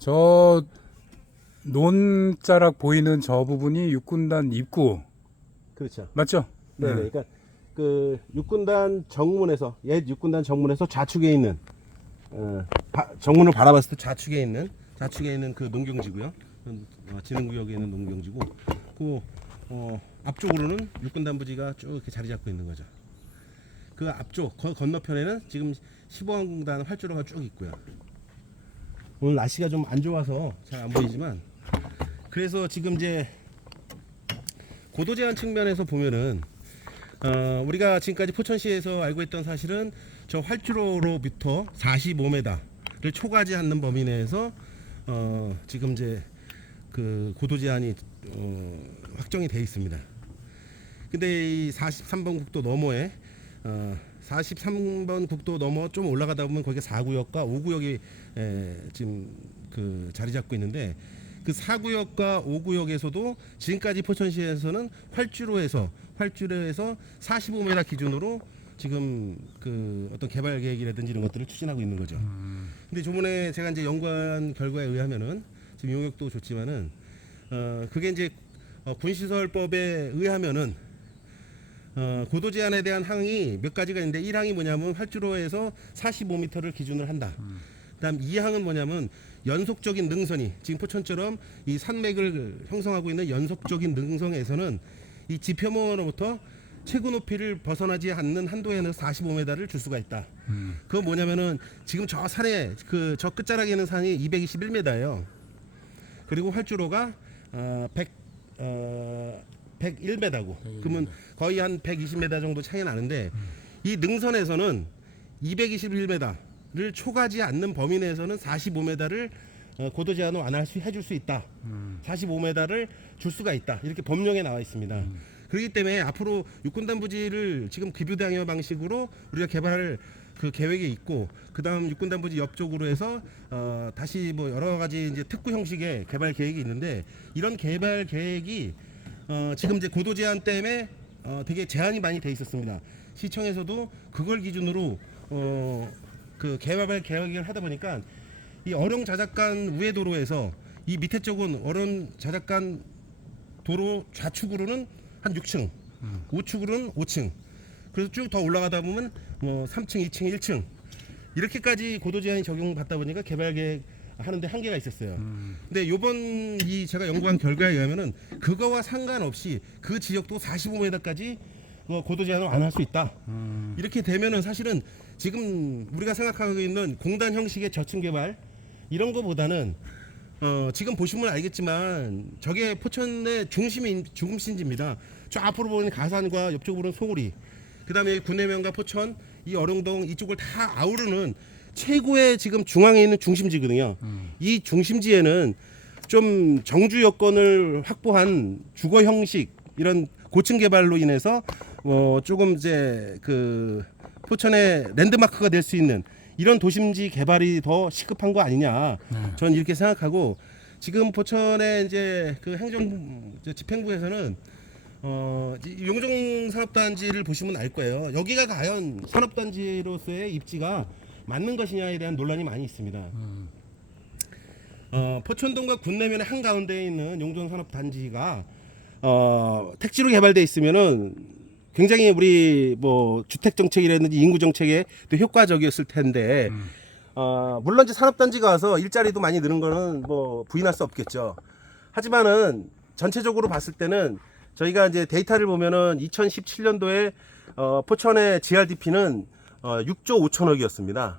저 논자락 보이는 저 부분이 육군단 입구 그렇죠. 맞죠? 네네. 그러니까 그 육군단 정문에서 옛 육군단 정문에서 좌측에 있는 정문을 바라봤을 때 좌측에 있는 그 농경지고요. 진흥구역에 있는 농경지고 그 앞쪽으로는 육군단 부지가 쭉 이렇게 자리 잡고 있는 거죠. 그 앞쪽 건너편에는 지금 15항공단 활주로가 쭉 있고요. 오늘 날씨가 좀 안 좋아서 잘 안 보이지만 그래서 지금 이제 고도 제한 측면에서 보면은 우리가 지금까지 포천시에서 알고 있던 사실은 저 활주로로부터 45m를 초과하지 않는 범위 내에서 지금 이제 그 고도 제한이 확정이 되어 있습니다. 근데 이 43번 국도 너머에 43번 국도 넘어 좀 올라가다 보면 거기가 4구역과 5구역이 지금 그 자리 잡고 있는데 그 4구역과 5구역에서도 지금까지 포천시에서는 활주로에서 45m 기준으로 지금 그 어떤 개발 계획이라든지 이런 것들을 추진하고 있는 거죠. 근데 저번에 제가 이제 연구한 결과에 의하면은 지금 용역도 좋지만은 그게 이제 군시설법에 의하면은 고도 제한에 대한 항이 몇 가지가 있는데 1항이 뭐냐면 활주로에서 45m를 기준으로 한다. 그다음 2항은 뭐냐면 연속적인 능선이 지금 포천처럼 이 산맥을 형성하고 있는 연속적인 능선에서는 이 지표면으로부터 최고 높이를 벗어나지 않는 한도에는 45m를 줄 수가 있다. 그건 뭐냐면은 지금 저 산에 그 저 끝자락에 있는 산이 221m예요. 그리고 활주로가 101m고 그러면 거의 한 120m 정도 차이 나는데 이 능선에서는 221m를 초과하지 않는 범위 내에서는 45m를 고도 제한을 해줄 수 있다. 45m를 줄 수가 있다. 이렇게 법령에 나와 있습니다. 그렇기 때문에 앞으로 육군단 부지를 지금 기부당여 방식으로 우리가 개발할 그 계획이 있고 그다음 육군단 부지 옆쪽으로 해서 다시 뭐 여러 가지 이제 특구 형식의 개발 계획이 있는데 이런 개발 계획이 지금 이제 고도 제한 때문에 되게 제한이 많이 돼 있었습니다. 시청에서도 그걸 기준으로 그 개발 계획을 하다 보니까 이 어룡 자작간 우회 도로에서 이 밑에 쪽은 어룡 자작간 도로 좌측으로는 한 6층, 우측으로는 5층. 그래서 쭉 더 올라가다 보면 뭐 3층, 2층, 1층 이렇게까지 고도 제한이 적용받다 보니까 개발 계획 하는데 한계가 있었어요. 근데 요번 이 제가 연구한 결과에 의하면은 그거와 상관없이 그 지역도 45m까지 고도 제한을 완화할 수 있다. 이렇게 되면은 사실은 지금 우리가 생각하고 있는 공단 형식의 저층 개발 이런 거보다는 지금 보시면 알겠지만 저게 포천의 중심지입니다. 저 앞으로 보는 가산과 옆쪽으로는 소구리, 그다음에 군내면과 포천, 이 어룡동 이쪽을 다 아우르는 최고의 지금 중앙에 있는 중심지거든요. 이 중심지에는 좀 정주 여건을 확보한 주거 형식 이런 고층 개발로 인해서 조금 이제 그 포천의 랜드마크가 될 수 있는 이런 도심지 개발이 더 시급한 거 아니냐. 저는 이렇게 생각하고 지금 포천의 이제 그 집행부에서는 용종 산업단지를 보시면 알 거예요. 여기가 과연 산업단지로서의 입지가 맞는 것이냐에 대한 논란이 많이 있습니다. 포천동과 군내면의 한가운데에 있는 용종산업단지가 택지로 개발되어 있으면은 굉장히 우리 뭐 주택 정책이라든지 인구 정책에 또 효과적이었을 텐데 물론 이제 산업단지가 와서 일자리도 많이 느는 거는 뭐 부인할 수 없겠죠. 하지만은 전체적으로 봤을 때는 저희가 이제 데이터를 보면은 2017년도에 포천의 GRDP는 6조 5천억이었습니다.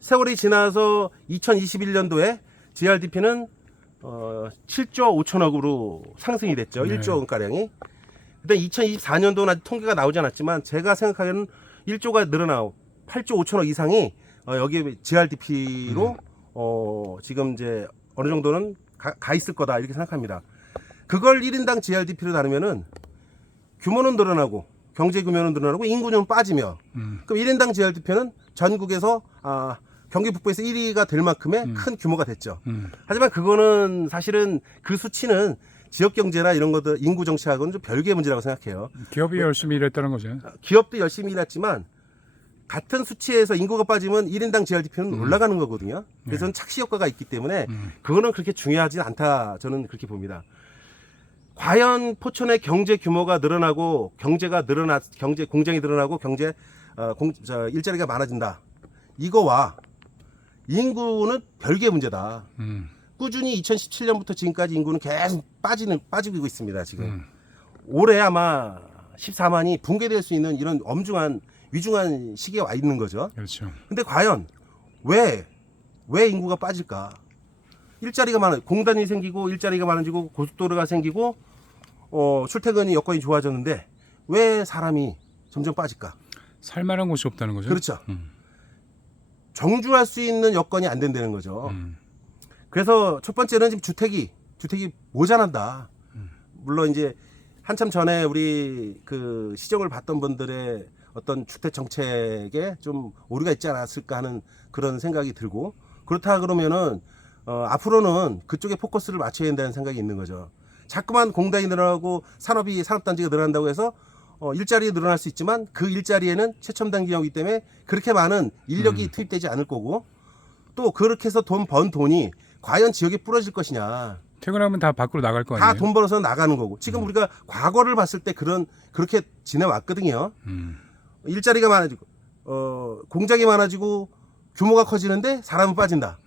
세월이 지나서 2021년도에 GRDP는 7조 5천억으로 상승이 됐죠. 네. 1조 원가량이. 근데 2024년도는 아직 통계가 나오지 않았지만 제가 생각하기에는 1조가 늘어나고 8조 5천억 이상이 여기에 GRDP로 지금 이제 어느 정도는 가 있을 거다 이렇게 생각합니다. 그걸 1인당 GRDP로 나누면은 규모는 늘어나고 경제 규모는 늘어나고 인구는 빠지며 그럼 1인당 GRDP는 전국에서 경기 북부에서 1위가 될 만큼의 큰 규모가 됐죠. 하지만 그거는 사실은 그 수치는 지역 경제나 이런 것들 인구 정책하고는 좀 별개의 문제라고 생각해요. 기업이 열심히 일했다는 거죠. 기업도 열심히 일했지만 같은 수치에서 인구가 빠지면 1인당 GRDP는 올라가는 거거든요. 그래서 착시 효과가 있기 때문에 그거는 그렇게 중요하지 않다. 저는 그렇게 봅니다. 과연 포천의 경제 규모가 늘어나고 경제 공장이 늘어나고 일자리가 많아진다. 이거와 인구는 별개의 문제다. 꾸준히 2017년부터 지금까지 인구는 계속 빠지고 있습니다. 지금 올해 아마 14만이 붕괴될 수 있는 이런 위중한 시기에 와 있는 거죠. 그렇죠. 근데 과연 왜 인구가 빠질까? 일자리가 공단이 생기고 일자리가 많아지고 고속도로가 생기고 출퇴근 여건이 좋아졌는데 왜 사람이 점점 빠질까? 살만한 곳이 없다는 거죠. 그렇죠. 정주할 수 있는 여건이 안 된다는 거죠. 그래서 첫 번째는 지금 주택이 모자란다. 물론 이제 한참 전에 우리 그 시정을 받던 분들의 어떤 주택 정책에 좀 오류가 있지 않았을까 하는 그런 생각이 들고, 그렇다 그러면은 앞으로는 그쪽에 포커스를 맞춰야 된다는 생각이 있는 거죠. 자꾸만 공단이 늘어나고 산업단지가 늘어난다고 해서 일자리 늘어날 수 있지만 그 일자리에는 최첨단 기업이기 때문에 그렇게 많은 인력이 투입되지 않을 거고, 또 그렇게 해서 번 돈이 과연 지역에 뿌려질 것이냐. 퇴근하면 다 밖으로 나갈 거 아니에요? 다 돈 벌어서 나가는 거고. 지금 우리가 과거를 봤을 때 그렇게 지내왔거든요. 일자리가 많아지고 공장이 많아지고 규모가 커지는데 사람은 빠진다.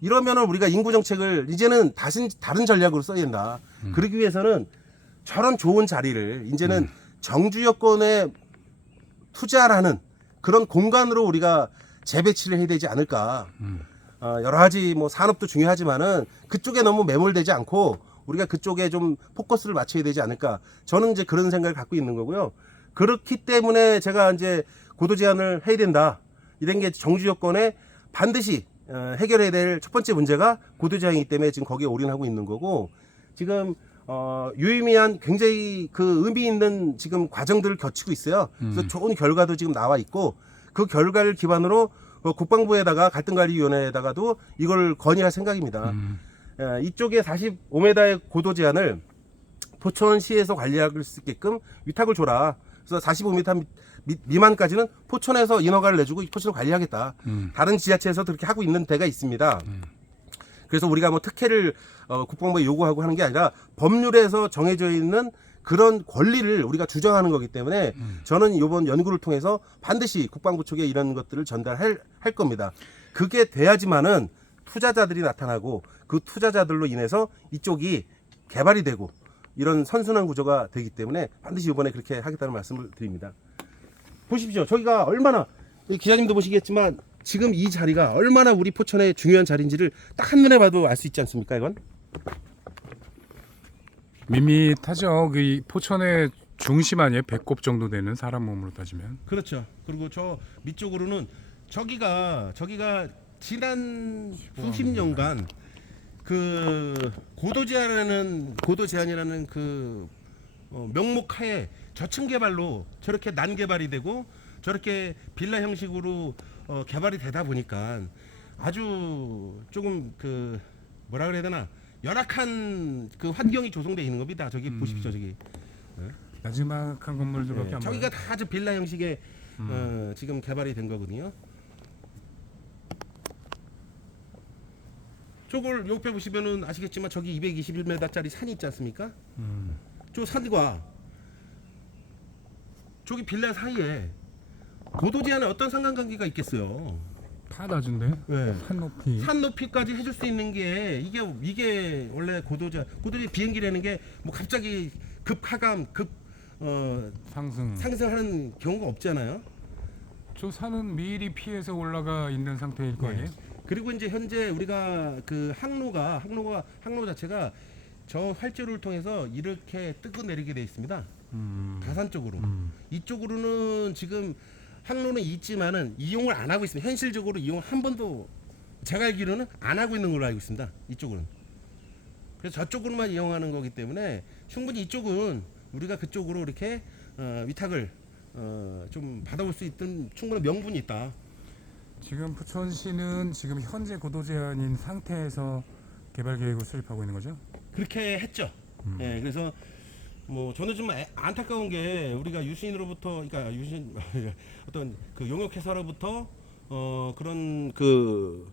이러면은 우리가 인구 정책을 이제는 다른 전략으로 써야 된다. 그러기 위해서는 저런 좋은 자리를 이제는 정주 여건에 투자라는 그런 공간으로 우리가 재배치를 해야 되지 않을까. 여러 가지 뭐 산업도 중요하지만은 그쪽에 너무 매몰되지 않고 우리가 그쪽에 좀 포커스를 맞춰야 되지 않을까. 저는 이제 그런 생각을 갖고 있는 거고요. 그렇기 때문에 제가 이제 고도 제한을 해야 된다. 이런 게 정주 여건에 반드시 해결해야 될 첫 번째 문제가 고도 제한이기 때문에 지금 거기에 올인하고 있는 거고, 지금 유의미한 굉장히 그 의미 있는 지금 과정들을 거치고 있어요. 그래서 좋은 결과도 지금 나와 있고, 그 결과를 기반으로 국방부에다가 갈등관리위원회에다가도 이걸 건의할 생각입니다. 이쪽에 45m의 고도 제한을 포천시에서 관리할 수 있게끔 위탁을 줘라. 그래서 45m 미만까지는 포천에서 인허가를 내주고 포천을 관리하겠다. 다른 지자체에서 그렇게 하고 있는 데가 있습니다. 그래서 우리가 뭐 특혜를 국방부에 요구하고 하는 게 아니라 법률에서 정해져 있는 그런 권리를 우리가 주장하는 거기 때문에 저는 이번 연구를 통해서 반드시 국방부 쪽에 이런 것들을 전달할 겁니다. 그게 돼야지만은 투자자들이 나타나고 그 투자자들로 인해서 이쪽이 개발이 되고 이런 선순환 구조가 되기 때문에 반드시 이번에 그렇게 하겠다는 말씀을 드립니다. 보십시오. 저기가 얼마나, 기자님도 보시겠지만 지금 이 자리가 얼마나 우리 포천의 중요한 자리인지를 딱 한눈에 봐도 알 수 있지 않습니까? 이건 밋밋하죠. 그 포천의 중심 아니에요? 배꼽 정도 되는 사람 몸으로 따지면. 그렇죠. 그리고 저 밑쪽으로는 저기가 지난 수십 년간 그 고도 제한이라는 그 명목하에 저층 개발로 저렇게 난개발이 되고 저렇게 빌라 형식으로 개발이 되다 보니까 아주 조금 그 뭐라 그래야 되나, 열악한 그 환경이 조성되어 있는 겁니다. 저기 보십시오. 저기 나지막한 건물들밖에 안 보여요. 저기가 다 아주 빌라 형식의 지금 개발이 된 거거든요. 저걸 옆에 보시면은 아시겠지만 저기 221m짜리 산이 있지 않습니까? 저 산과 저기 빌라 사이에 고도 제한에 어떤 상관관계가 있겠어요? 다 낮은데? 네. 산 높이. 높이까지 해줄 수 있는 게 이게 원래 고도 제한 비행기라는 게 뭐 갑자기 급 하강 상승하는 경우가 없잖아요. 저 산은 미리 피해서 올라가 있는 상태일 거 아니에요? 그리고 이제 현재 우리가 그 항로 자체가 저 활주로를 통해서 이렇게 뜨고 내리게 돼 있습니다. 가산 쪽으로. 이쪽으로는 지금 항로는 있지만은 이용을 안 하고 있습니다. 현실적으로 이용을 한 번도 제가 알기로는 안 하고 있는 걸로 알고 있습니다. 이쪽은. 그래서 저쪽으로만 이용하는 거기 때문에 충분히 이쪽은 우리가 그쪽으로 이렇게 위탁을 좀 받아볼 수 있던 충분한 명분이 있다. 지금 포천시는 지금 현재 고도 제한인 상태에서 개발 계획을 수립하고 있는 거죠? 그렇게 했죠. 예, 그래서 뭐 저는 좀 안타까운 게 우리가 유신으로부터 그러니까 유신 어떤 그 용역 회사로부터 그런 그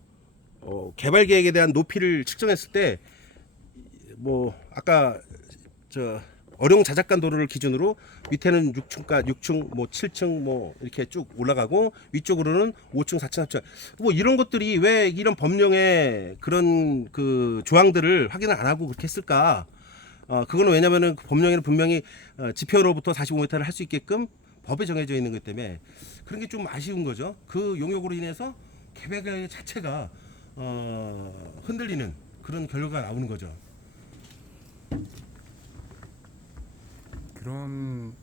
개발 계획에 대한 높이를 측정했을 때 뭐 아까 저 어룡 자작간 도로를 기준으로 밑에는 6층가 6층 뭐 7층 뭐 이렇게 쭉 올라가고 위쪽으로는 5층 4층 3층 뭐 이런 것들이 왜 이런 법령에 그런 그 조항들을 확인을 안 하고 그렇게 했을까? 그거는 왜냐면은 그 법령에는 분명히 지표로부터 45m를 할 수 있게끔 법에 정해져 있는 것 때문에 그런 게 좀 아쉬운 거죠. 그 용역으로 인해서 개발 자체가 흔들리는 그런 결과가 나오는 거죠. 그런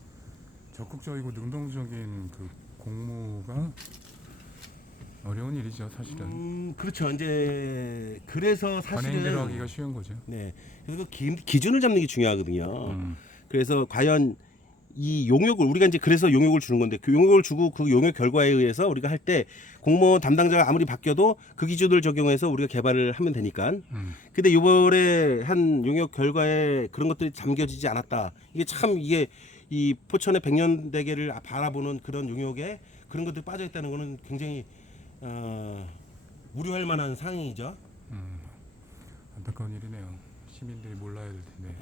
적극적이고 능동적인 그 공모가 어려운 일이죠, 사실은. 그렇죠. 이제 그래서 관행대로 사실은 하기가 쉬운 거죠. 네. 그래서 기준을 잡는 게 중요하거든요. 그래서 과연 이 용역을 우리가 이제 그래서 용역을 주는 건데 그 용역을 주고 그 용역 결과에 의해서 우리가 할 때 공무원 담당자가 아무리 바뀌어도 그 기준을 적용해서 우리가 개발을 하면 되니까. 근데 이번에 한 용역 결과에 그런 것들이 담겨지지 않았다. 이게 참 이게 이 포천의 백년대계를 바라보는 그런 용역에 그런 것들이 빠져 있다는 거는 굉장히 우려할 만한 상황이죠. 안타까운 일이네요. 시민들이 몰라야 될 텐데.